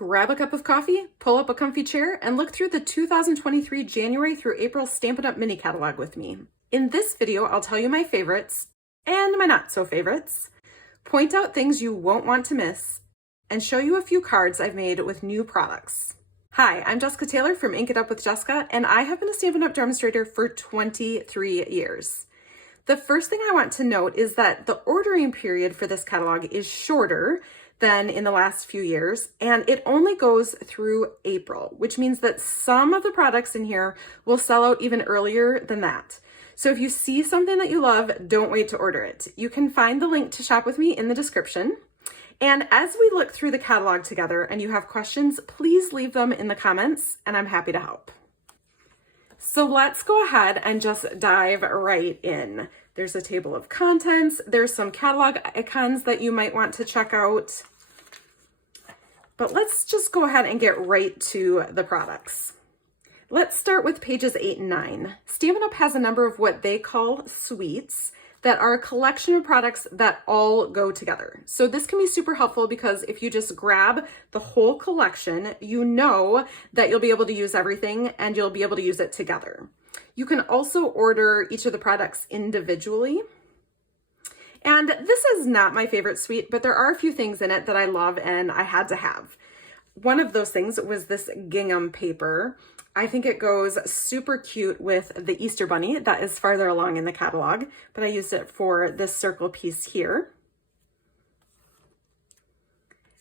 Grab a cup of coffee, pull up a comfy chair, and look through the 2023 January through April Stampin' Up! Mini catalog with me. In this video, I'll tell you my favorites and my not so favorites, point out things you won't want to miss, and show you a few cards I've made with new products. Hi, I'm Jessica Taylor from Ink It Up with Jessica, and I have been a Stampin' Up! Demonstrator for 23 years. The first thing I want to note is that the ordering period for this catalog is shorter than in the last few years, and it only goes through April, which means that some of the products in here will sell out even earlier than that. So if you see something that you love, don't wait to order it. You can find the link to shop with me in the description. And as we look through the catalog together and you have questions, please leave them in the comments and I'm happy to help. So let's go ahead and just dive right in. There's a table of contents. There's some catalog icons that you might want to check out. But let's just go ahead and get right to the products. Let's start with pages 8 and 9. Stampin' Up! Has a number of what they call suites that are a collection of products that all go together. So this can be super helpful because if you just grab the whole collection, you know that you'll be able to use everything and you'll be able to use it together. You can also order each of the products individually. And this is not my favorite suite, but there are a few things in it that I love and I had to have. One of those things was this gingham paper. I think it goes super cute with the Easter bunny that is farther along in the catalog, but I used it for this circle piece here.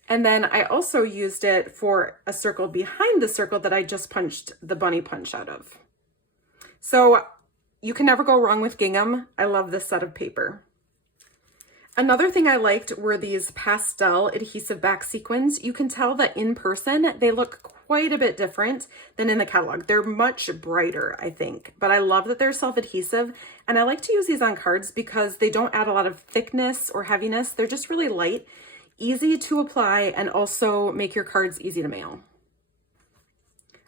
And then I also used it for a circle behind the circle that I just punched the bunny punch out of. So you can never go wrong with gingham. I love this set of paper. Another thing I liked were these pastel adhesive back sequins. You can tell that in person, they look quite a bit different than in the catalog. They're much brighter, I think, but I love that they're self-adhesive. And I like to use these on cards because they don't add a lot of thickness or heaviness. They're just really light, easy to apply, and also make your cards easy to mail.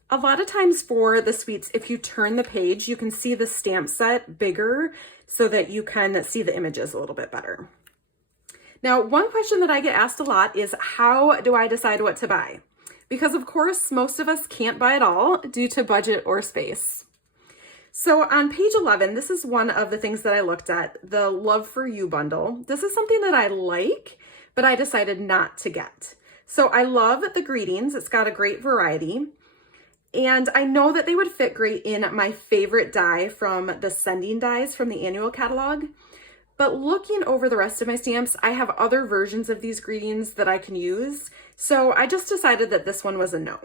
A lot of times for the suites, if you turn the page, you can see the stamp set bigger so that you can see the images a little bit better. Now, one question that I get asked a lot is, how do I decide what to buy? Because of course, most of us can't buy it all due to budget or space. So on page 11, this is one of the things that I looked at, the Love for You bundle. This is something that I like, but I decided not to get. So I love the greetings. It's got a great variety. And I know that they would fit great in my favorite die from the sending dies from the annual catalog. But looking over the rest of my stamps, I have other versions of these greetings that I can use. So I just decided that this one was a no.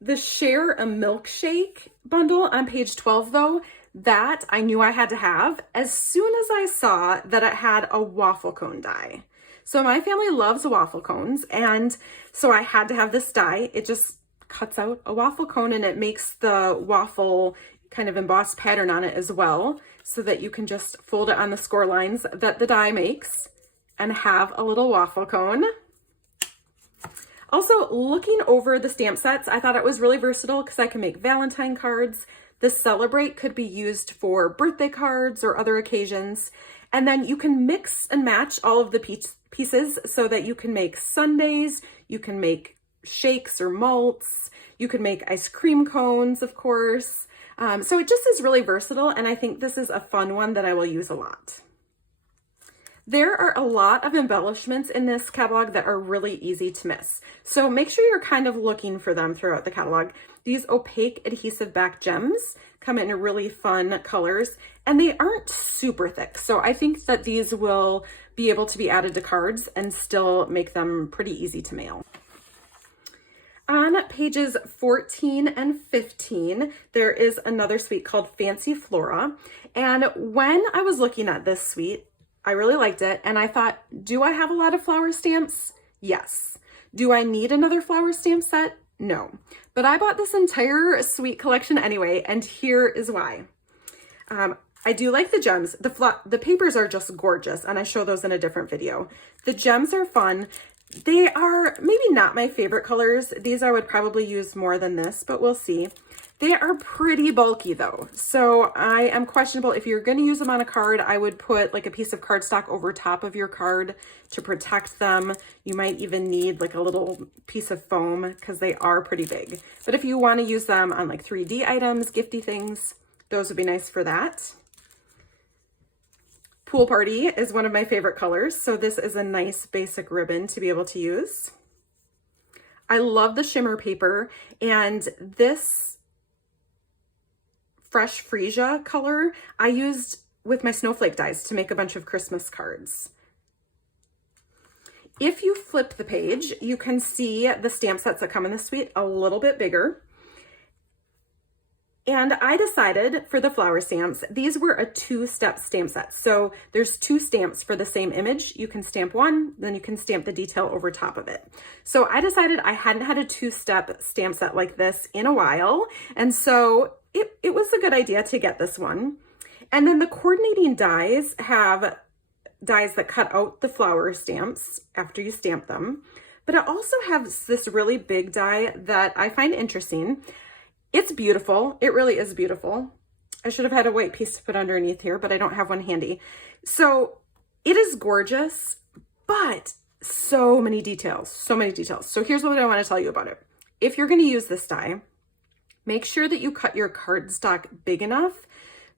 The Share a Milkshake bundle on page 12 though, that I knew I had to have as soon as I saw that it had a waffle cone die. So my family loves waffle cones, and so I had to have this die. It just cuts out a waffle cone and it makes the waffle kind of embossed pattern on it as well, so that you can just fold it on the score lines that the die makes and have a little waffle cone. Also, looking over the stamp sets, I thought it was really versatile because I can make Valentine cards. The Celebrate could be used for birthday cards or other occasions. And then you can mix and match all of the pieces so that you can make sundaes, you can make shakes or malts, you can make ice cream cones, of course. So it just is really versatile, and I think this is a fun one that I will use a lot. There are a lot of embellishments in this catalog that are really easy to miss. So make sure you're kind of looking for them throughout the catalog. These opaque adhesive back gems come in really fun colors, and they aren't super thick. So I think that these will be able to be added to cards and still make them pretty easy to mail. On pages 14 and 15, there is another suite called Fancy Flora. And when I was looking at this suite, I really liked it. And I thought, do I have a lot of flower stamps? Yes. Do I need another flower stamp set? No. But I bought this entire suite collection anyway, and here is why. I do like the gems. The papers are just gorgeous, and I show those in a different video. The gems are fun. They are maybe not my favorite colors. These I would probably use more than this, but we'll see. They are pretty bulky though, so I am questionable. If you're going to use them on a card, I would put like a piece of cardstock over top of your card to protect them. You might even need like a little piece of foam because they are pretty big. But if you want to use them on like 3D items, gifty things, those would be nice for that. Pool Party is one of my favorite colors, so this is a nice basic ribbon to be able to use. I love the shimmer paper, and this fresh freesia color I used with my snowflake dies to make a bunch of Christmas cards. If you flip the page, you can see the stamp sets that come in the suite a little bit bigger. And I decided for the flower stamps, these were a 2-step stamp set. So there's 2 stamps for the same image. You can stamp one, then you can stamp the detail over top of it. So I decided I hadn't had a 2-step stamp set like this in a while. And so it was a good idea to get this one. And then the coordinating dies have dies that cut out the flower stamps after you stamp them. But it also has this really big die that I find interesting. It's beautiful. It really is beautiful. I should have had a white piece to put underneath here, but I don't have one handy. So it is gorgeous, but so many details, so many details. So here's what I want to tell you about it. If you're going to use this die, make sure that you cut your cardstock big enough,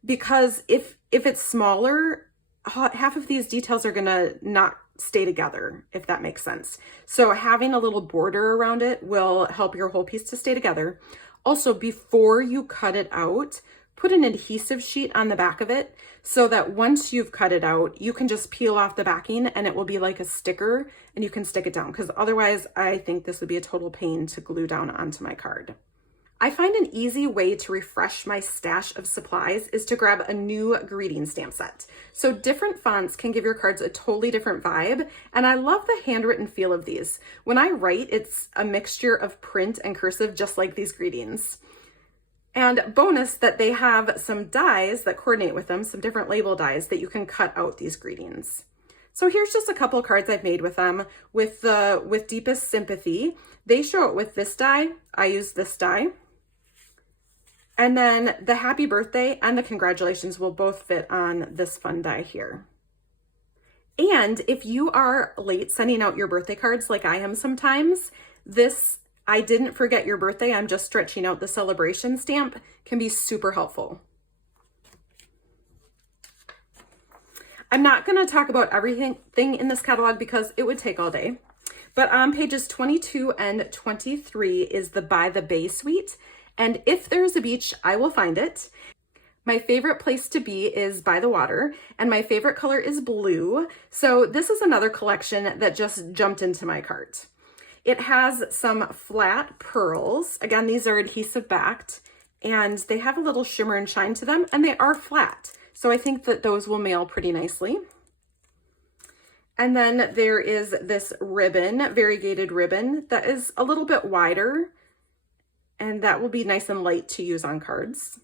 because if it's smaller, half of these details are going to not stay together, if that makes sense. So having a little border around it will help your whole piece to stay together. Also, before you cut it out, put an adhesive sheet on the back of it so that once you've cut it out, you can just peel off the backing and it will be like a sticker and you can stick it down, because otherwise I think this would be a total pain to glue down onto my card. I find an easy way to refresh my stash of supplies is to grab a new greeting stamp set. So different fonts can give your cards a totally different vibe, and I love the handwritten feel of these. When I write, it's a mixture of print and cursive, just like these greetings. And bonus that they have some dies that coordinate with them, some different label dies that you can cut out these greetings. So here's just a couple cards I've made with them. With Deepest Sympathy, they show it with this die. I use this die. And then the happy birthday and the congratulations will both fit on this fun die here. And if you are late sending out your birthday cards like I am sometimes, this I didn't forget your birthday, I'm just stretching out the celebration stamp can be super helpful. I'm not going to talk about everything in this catalog because it would take all day. But on pages 22 and 23 is the By the Bay suite. And if there's a beach, I will find it. My favorite place to be is by the water, and my favorite color is blue. So this is another collection that just jumped into my cart. It has some flat pearls. Again, these are adhesive backed, and they have a little shimmer and shine to them, and they are flat. So I think that those will mail pretty nicely. And then there is this ribbon, variegated ribbon, that is a little bit wider, and that will be nice and light to use on cards.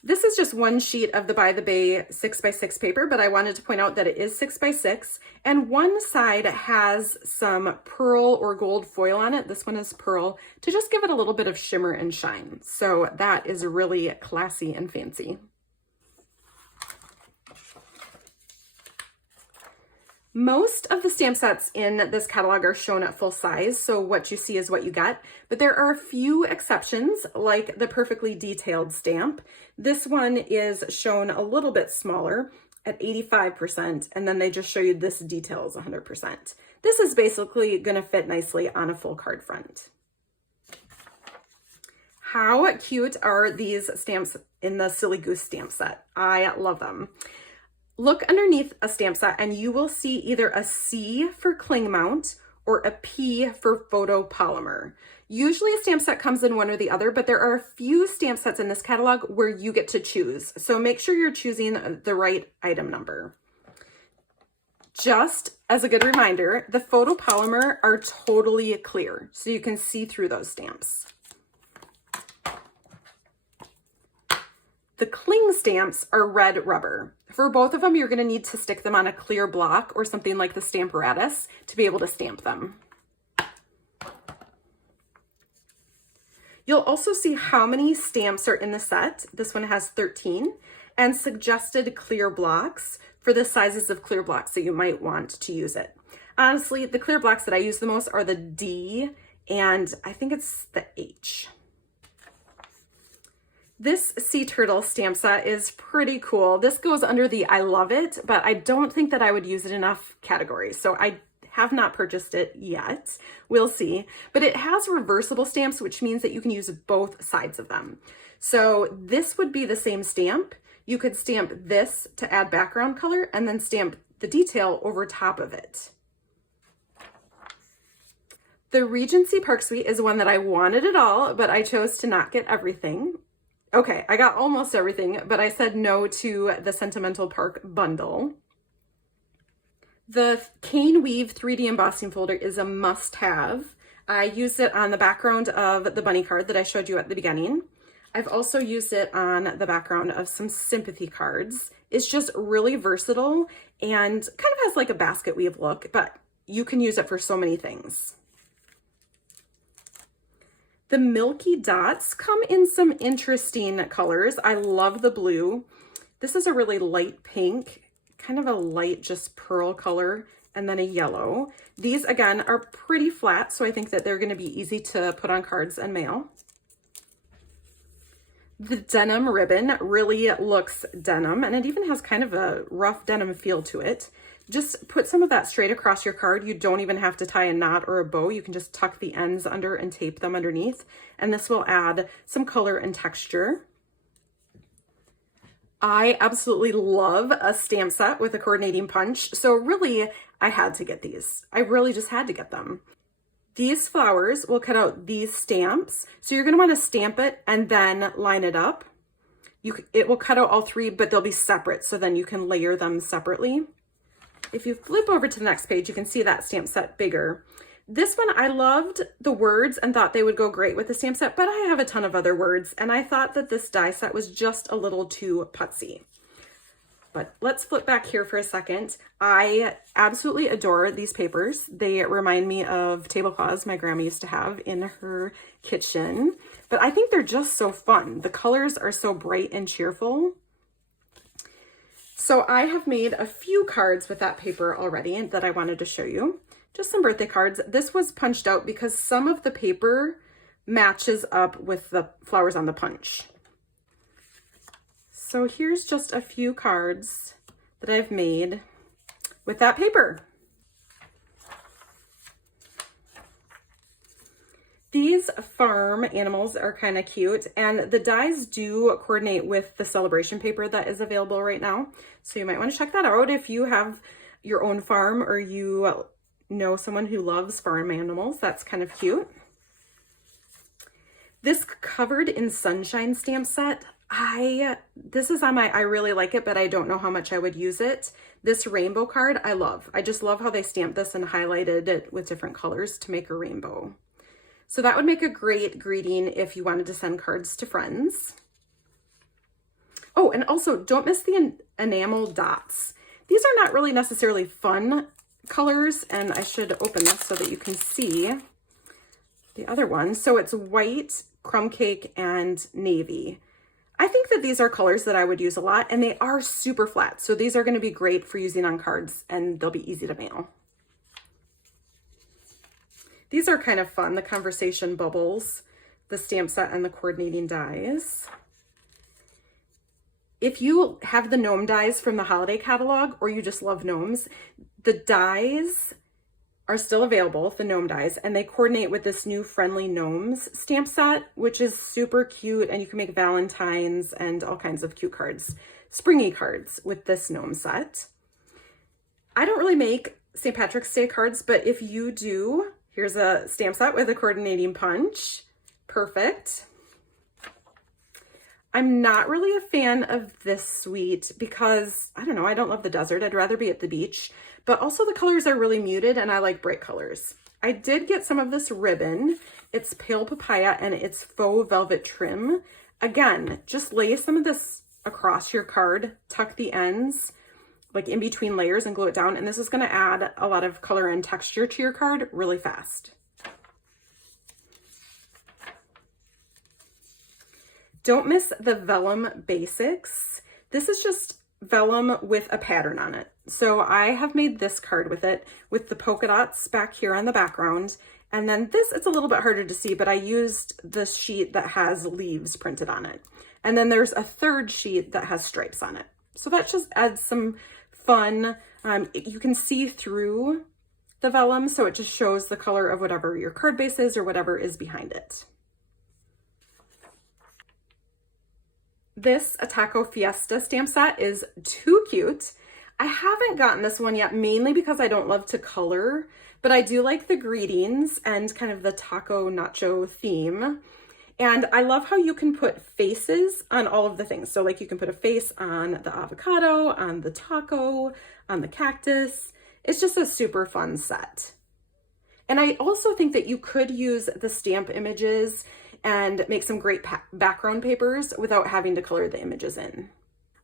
This is just one sheet of the By the Bay 6x6 paper, but I wanted to point out that it is 6x6, and one side has some pearl or gold foil on it. This one is pearl, to just give it a little bit of shimmer and shine. So that is really classy and fancy. Most of the stamp sets in this catalog are shown at full size, so what you see is what you get. But there are a few exceptions, like the Perfectly Detailed stamp. This one is shown a little bit smaller at 85%, and then they just show you this detail is 100%. This is basically going to fit nicely on a full card front. How cute are these stamps in the Silly Goose stamp set? I love them. Look underneath a stamp set and you will see either a C for cling mount or a P for photopolymer. Usually a stamp set comes in one or the other, but there are a few stamp sets in this catalog where you get to choose. So make sure you're choosing the right item number. Just as a good reminder, the photopolymer are totally clear, so you can see through those stamps. The cling stamps are red rubber. For both of them, you're going to need to stick them on a clear block or something like the Stamparatus to be able to stamp them. You'll also see how many stamps are in the set. This one has 13, and suggested clear blocks for the sizes of clear blocks that you might want to use it. Honestly, the clear blocks that I use the most are the D, and I think it's the H. This sea turtle stamp set is pretty cool. This goes under the I love it, but I don't think that I would use it enough categories. So I have not purchased it yet. We'll see. But it has reversible stamps, which means that you can use both sides of them. So this would be the same stamp. You could stamp this to add background color and then stamp the detail over top of it. The Regency Park Suite is one that I wanted it all, but I chose to not get everything. Okay, I got almost everything, but I said no to the Sentimental Park bundle. The Cane Weave 3D embossing folder is a must-have. I used it on the background of the bunny card that I showed you at the beginning. I've also used it on the background of some sympathy cards. It's just really versatile and kind of has like a basket weave look, but you can use it for so many things. The Milky Dots come in some interesting colors. I love the blue. This is a really light pink, kind of a light just pearl color, and then a yellow. These again are pretty flat, so I think that they're going to be easy to put on cards and mail. The denim ribbon really looks denim, and it even has kind of a rough denim feel to it. Just put some of that straight across your card. You don't even have to tie a knot or a bow. You can just tuck the ends under and tape them underneath, and this will add some color and texture. I absolutely love a stamp set with a coordinating punch, so really I had to get these. I really just had to get them. These flowers will cut out these stamps, so you're going to want to stamp it and then line it up. It will cut out all three, but they'll be separate, so then you can layer them separately. If you flip over to the next page, you can see that stamp set bigger. This one, I loved the words and thought they would go great with the stamp set, but I have a ton of other words, and I thought that this die set was just a little too putsy. But let's flip back here for a second. I absolutely adore these papers. They remind me of tablecloths my grandma used to have in her kitchen, but I think they're just so fun. The colors are so bright and cheerful. So I have made a few cards with that paper already that I wanted to show you. Just some birthday cards. This was punched out because some of the paper matches up with the flowers on the punch. So here's just a few cards that I've made with that paper. These farm animals are kind of cute, and the dies do coordinate with the celebration paper that is available right now. So you might want to check that out if you have your own farm or you know someone who loves farm animals. That's kind of cute. This Covered in Sunshine stamp set, this is on my I really like it, but I don't know how much I would use it. This rainbow card, I love. I just love how they stamped this and highlighted it with different colors to make a rainbow. So that would make a great greeting if you wanted to send cards to friends. Oh, and also don't miss the enamel dots. These are not really necessarily fun colors, and I should open this so that you can see the other one. So it's white, crumb cake, and navy. I think that these are colors that I would use a lot, and they are super flat. So these are going to be great for using on cards, and they'll be easy to mail. These are kind of fun, the conversation bubbles, the stamp set, and the coordinating dies. If you have the gnome dies from the holiday catalog, or you just love gnomes, the dies are still available, the gnome dies, and they coordinate with this new Friendly Gnomes stamp set, which is super cute, and you can make Valentines and all kinds of cute cards, springy cards with this gnome set. I don't really make St. Patrick's Day cards, but if you do, here's a stamp set with a coordinating punch. Perfect. I'm not really a fan of this suite because, I don't know, I don't love the desert. I'd rather be at the beach, but also the colors are really muted and I like bright colors. I did get some of this ribbon. It's pale papaya and it's faux velvet trim. Again, just lay some of this across your card, tuck the ends like in between layers and glue it down. And this is gonna add a lot of color and texture to your card really fast. Don't miss the vellum basics. This is just vellum with a pattern on it. So I have made this card with it, with the polka dots back here on the background. And then this, it's a little bit harder to see, but I used the sheet that has leaves printed on it. And then there's a third sheet that has stripes on it. So that just adds some fun. You can see through the vellum, so it just shows the color of whatever your card base is or whatever is behind it. This Taco Fiesta stamp set is too cute. I haven't gotten this one yet, mainly because I don't love to color, but I do like the greetings and kind of the taco nacho theme. And I love how you can put faces on all of the things. So like you can put a face on the avocado, on the taco, on the cactus. It's just a super fun set. And I also think that you could use the stamp images and make some great background papers without having to color the images in.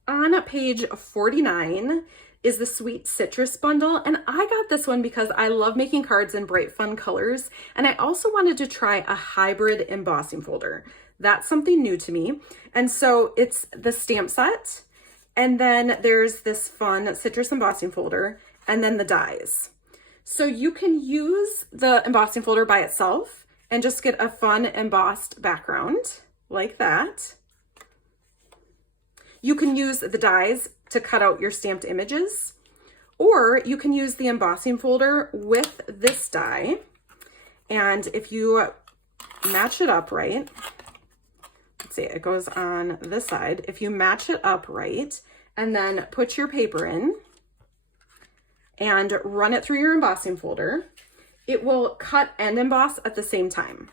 On page 49 is the Sweet Citrus bundle, and I got this one because I love making cards in bright, fun colors, and I also wanted to try a hybrid embossing folder. That's something new to me, and so it's the stamp set, and then there's this fun citrus embossing folder, and then the dies. So you can use the embossing folder by itself and just get a fun embossed background like that. You can use the dies to cut out your stamped images, or you can use the embossing folder with this die. And if you match it up right, let's see, it goes on this side. If you match it up right and then put your paper in and run it through your embossing folder, it will cut and emboss at the same time.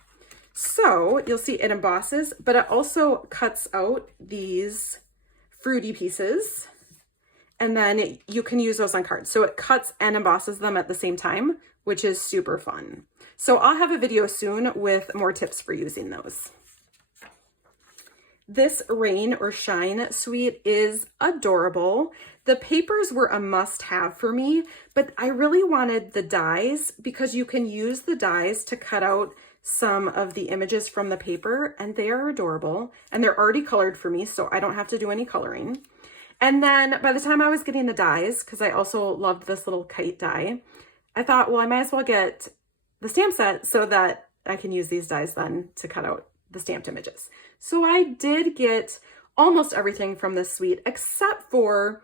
So you'll see it embosses, but it also cuts out these fruity pieces, and then you can use those on cards. So it cuts and embosses them at the same time, which is super fun. So I'll have a video soon with more tips for using those. This Rain or Shine suite is adorable. The papers were a must-have for me, but I really wanted the dies because you can use the dies to cut out some of the images from the paper, and they are adorable, and they're already colored for me, so I don't have to do any coloring. And then by the time I was getting the dies, because I also loved this little kite die, I thought, well, I might as well get the stamp set so that I can use these dies then to cut out the stamped images. So I did get almost everything from this suite except for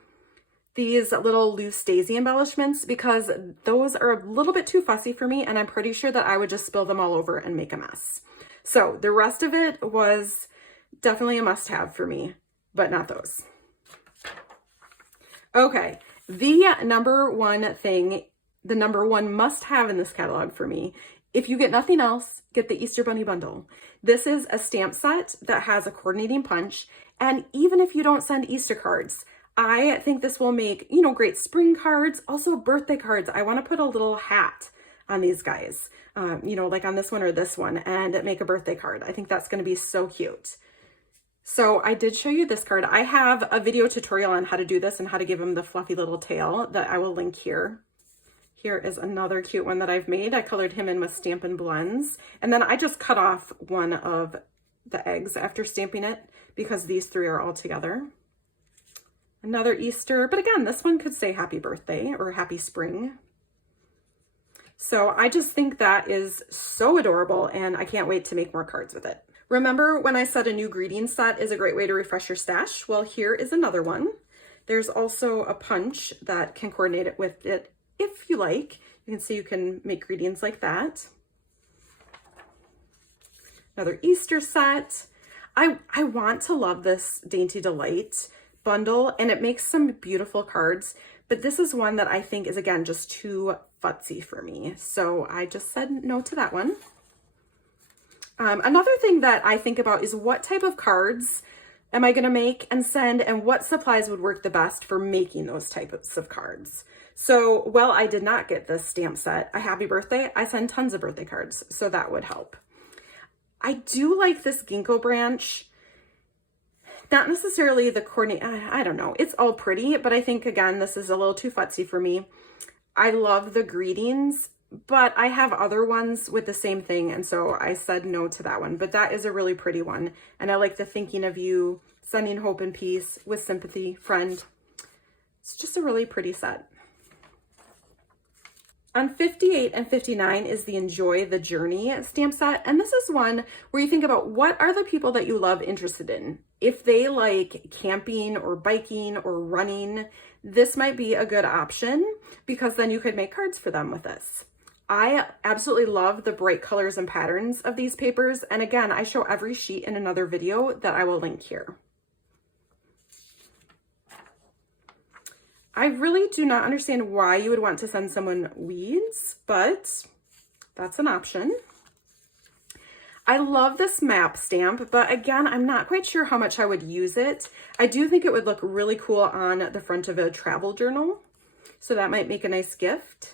these little loose daisy embellishments, because those are a little bit too fussy for me, and I'm pretty sure that I would just spill them all over and make a mess. So the rest of it was definitely a must-have for me, but not those. Okay, the number one thing, the number one must-have in this catalog for me, if you get nothing else, get the Easter Bunny bundle. This is a stamp set that has a coordinating punch, and even if you don't send Easter cards, I think this will make, great spring cards, also birthday cards. I want to put a little hat on these guys, like on this one or this one, and make a birthday card. I think that's going to be so cute. So I did show you this card. I have a video tutorial on how to do this and how to give him the fluffy little tail that I will link here. Here is another cute one that I've made. I colored him in with Stampin' Blends, and then I just cut off one of the eggs after stamping it because these three are all together. Another Easter, but again, this one could say happy birthday or happy spring. So I just think that is so adorable, and I can't wait to make more cards with it. Remember when I said a new greeting set is a great way to refresh your stash? Well, here is another one. There's also a punch that can coordinate it with it if you like. You can see you can make greetings like that. Another Easter set. I want to love this Dainty Delight bundle, and it makes some beautiful cards, but this is one that I think is, again, just too futzy for me. So I just said no to that one. Another thing that I think about is what type of cards am I going to make and send, and what supplies would work the best for making those types of cards. So, well, I did not get this stamp set, a happy birthday. I send tons of birthday cards, so that would help. I do like this ginkgo branch. Not necessarily the coordinate, I don't know. It's all pretty, but I think, again, this is a little too futzy for me. I love the greetings, but I have other ones with the same thing, and so I said no to that one. But that is a really pretty one, and I like the thinking of you, sending hope and peace with sympathy, friend. It's just a really pretty set. On 58 and 59 is the Enjoy the Journey stamp set. And this is one where you think about what are the people that you love interested in. If they like camping or biking or running, this might be a good option because then you could make cards for them with this. I absolutely love the bright colors and patterns of these papers. And again, I show every sheet in another video that I will link here. I really do not understand why you would want to send someone weeds, but that's an option. I love this map stamp, but again, I'm not quite sure how much I would use it. I do think it would look really cool on the front of a travel journal, so that might make a nice gift.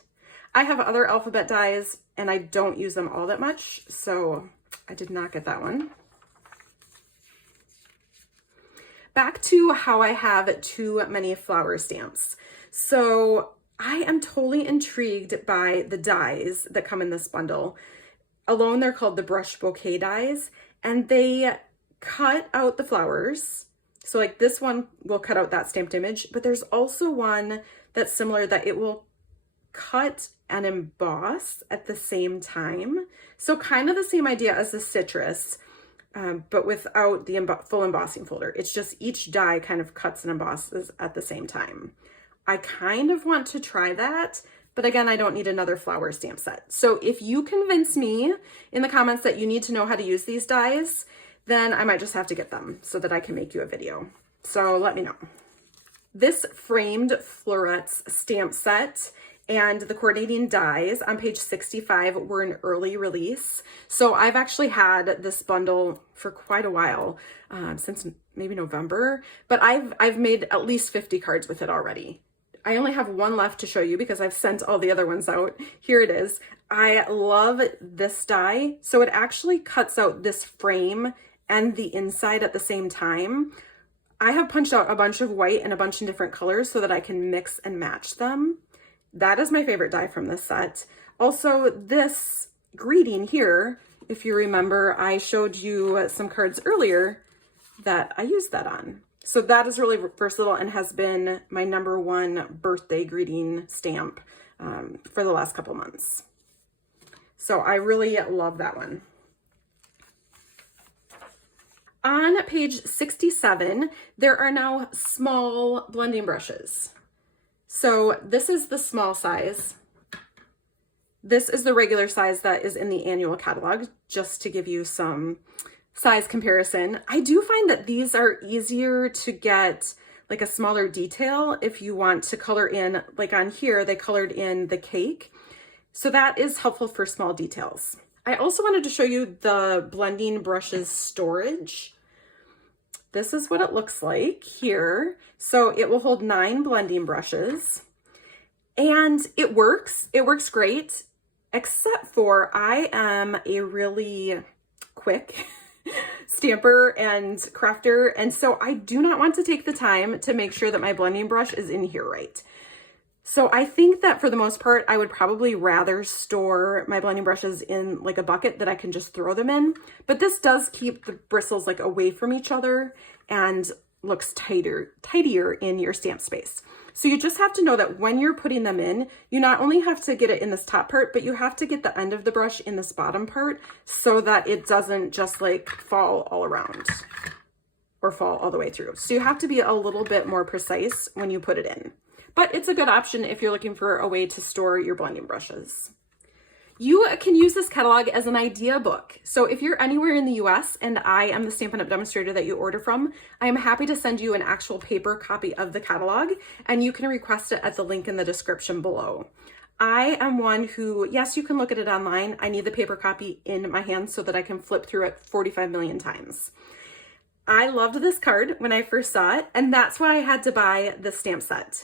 I have other alphabet dies, and I don't use them all that much, so I did not get that one. Back to how I have too many flower stamps. So I am totally intrigued by the dies that come in this bundle. Alone, they're called the Brush Bouquet dies, and they cut out the flowers. So like this one will cut out that stamped image, but there's also one that's similar that it will cut and emboss at the same time. So kind of the same idea as the citrus, but without the full embossing folder. It's just each die kind of cuts and embosses at the same time. I kind of want to try that, but again, I don't need another flower stamp set. So if you convince me in the comments that you need to know how to use these dies, then I might just have to get them so that I can make you a video. So let me know. This framed florets stamp set and the coordinating dies on page 65 were an early release. So I've actually had this bundle for quite a while, since maybe November, but I've made at least 50 cards with it already. I only have one left to show you because I've sent all the other ones out. Here it is. I love this die. So it actually cuts out this frame and the inside at the same time. I have punched out a bunch of white and a bunch of different colors so that I can mix and match them. That is my favorite die from this set. Also, this greeting here, if you remember, I showed you some cards earlier that I used that on. So that is really versatile and has been my #1 birthday greeting stamp for the last couple months. So I really love that one. On page 67, there are now small blending brushes. So this is the small size. This is the regular size that is in the annual catalog, just to give you some size comparison. I do find that these are easier to get like a smaller detail if you want to color in, like on here, they colored in the cake. So that is helpful for small details. I also wanted to show you the blending brushes storage. This is what it looks like here. So it will hold 9 blending brushes and it works great, except for I am a really quick stamper and crafter. And so I do not want to take the time to make sure that my blending brush is in here right. So I think that for the most part, I would probably rather store my blending brushes in like a bucket that I can just throw them in. But this does keep the bristles like away from each other and looks tidier in your stamp space. So you just have to know that when you're putting them in, you not only have to get it in this top part, but you have to get the end of the brush in this bottom part so that it doesn't just like fall all around or fall all the way through. So you have to be a little bit more precise when you put it in. But it's a good option if you're looking for a way to store your blending brushes. You can use this catalog as an idea book. So if you're anywhere in the US and I am the Stampin' Up! Demonstrator that you order from, I am happy to send you an actual paper copy of the catalog, and you can request it at the link in the description below. I am one who, yes, you can look at it online. I need the paper copy in my hand so that I can flip through it 45 million times. I loved this card when I first saw it, and that's why I had to buy the stamp set.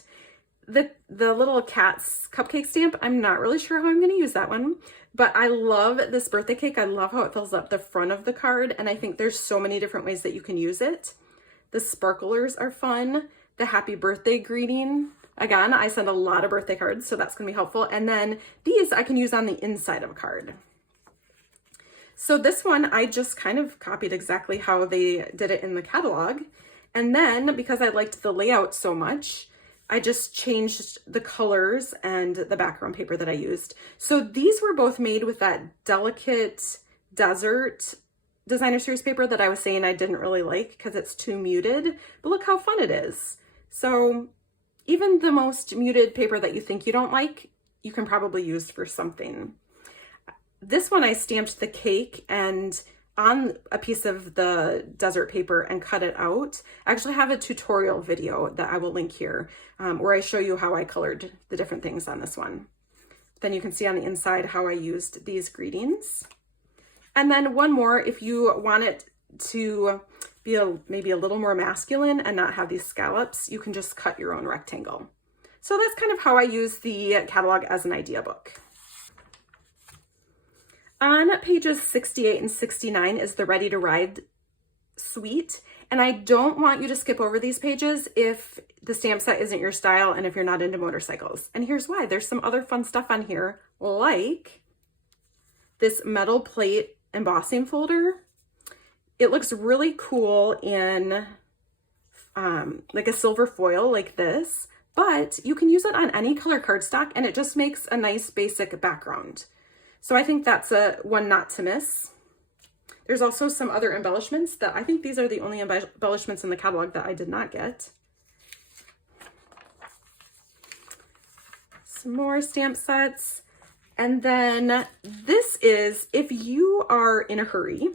The little cat's cupcake stamp, I'm not really sure how I'm going to use that one, but I love this birthday cake. I love how it fills up the front of the card, and I think there's so many different ways that you can use it. The sparklers are fun. The happy birthday greeting. Again, I send a lot of birthday cards, so that's going to be helpful. And then these these I can use on the inside of a card. So this one, I just kind of copied exactly how they did it in the catalog. And then because I liked the layout so much, I just changed the colors and the background paper that I used. So these were both made with that delicate desert designer series paper that I was saying I didn't really like because it's too muted, but look how fun it is. So even the most muted paper that you think you don't like, you can probably use for something. This one I stamped the cake and on a piece of the desert paper and cut it out. I actually have a tutorial video that I will link here where I show you how I colored the different things on this one. Then you can see on the inside how I used these greetings. And then one more, if you want it to be maybe a little more masculine and not have these scallops, you can just cut your own rectangle. So that's kind of how I use the catalog as an idea book. On pages 68 and 69 is the Ready to Ride suite. And I don't want you to skip over these pages if the stamp set isn't your style and if you're not into motorcycles. And here's why. There's some other fun stuff on here, like this metal plate embossing folder. It looks really cool in like a silver foil like this, but you can use it on any color cardstock and it just makes a nice basic background. So I think that's a one not to miss. There's also some other embellishments that I think these are the only embellishments in the catalog that I did not get. Some more stamp sets. And then this is, if you are in a hurry,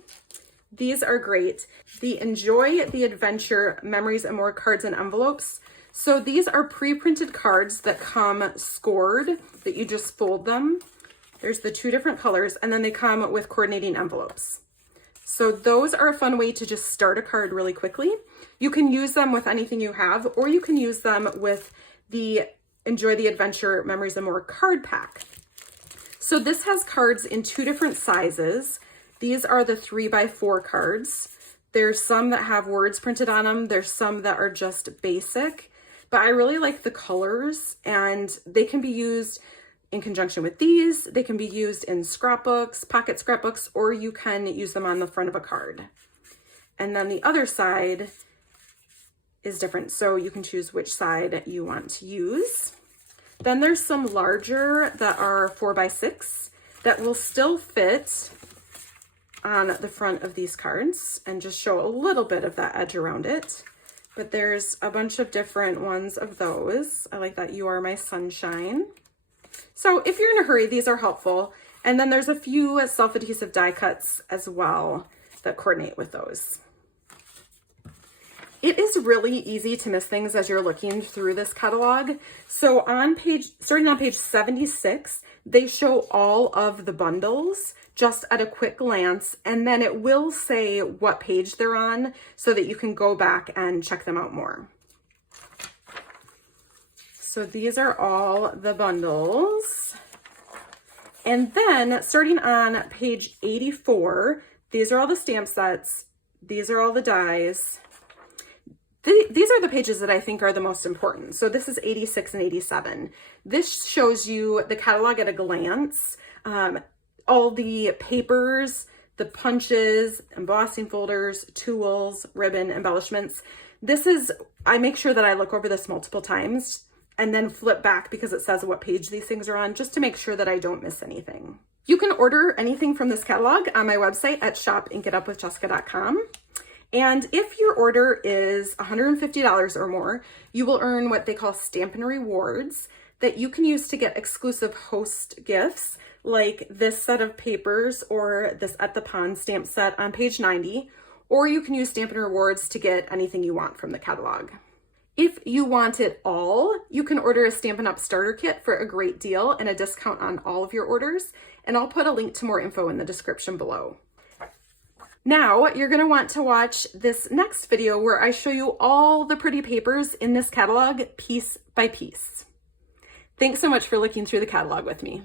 these are great. The Enjoy the Adventure Memories and More cards and envelopes. So these are pre-printed cards that come scored, that you just fold them. There's the two different colors, and then they come with coordinating envelopes. So those are a fun way to just start a card really quickly. You can use them with anything you have, or you can use them with the Enjoy the Adventure Memories and More card pack. So this has cards in two different sizes. These are the 3x4 cards. There's some that have words printed on them. There's some that are just basic, but I really like the colors and they can be used in conjunction with these. They can be used in scrapbooks, pocket scrapbooks, or you can use them on the front of a card. And then the other side is different, so you can choose which side you want to use. Then there's some larger that are 4x6 that will still fit on the front of these cards and just show a little bit of that edge around it. But there's a bunch of different ones of those. I like that You Are My Sunshine. So if you're in a hurry, these are helpful. And then there's a few self-adhesive die cuts as well that coordinate with those. It is really easy to miss things as you're looking through this catalog. So starting on page 76, they show all of the bundles just at a quick glance, and then it will say what page they're on so that you can go back and check them out more. So these are all the bundles. And then starting on page 84, these are all the stamp sets. These are all the dies. These are the pages that I think are the most important. So this is 86 and 87. This shows you the catalog at a glance, all the papers, the punches, embossing folders, tools, ribbon, embellishments. I make sure that I look over this multiple times and then flip back because it says what page these things are on, just to make sure that I don't miss anything. You can order anything from this catalog on my website at shopinkitupwithjessica.com. And if your order is $150 or more, you will earn what they call Stampin Rewards that you can use to get exclusive host gifts like this set of papers or this At the Pond stamp set on page 90, or you can use Stampin Rewards to get anything you want from the catalog. If you want it all, you can order a Stampin' Up! Starter Kit for a great deal and a discount on all of your orders, and I'll put a link to more info in the description below. Now, you're going to want to watch this next video where I show you all the pretty papers in this catalog piece by piece. Thanks so much for looking through the catalog with me.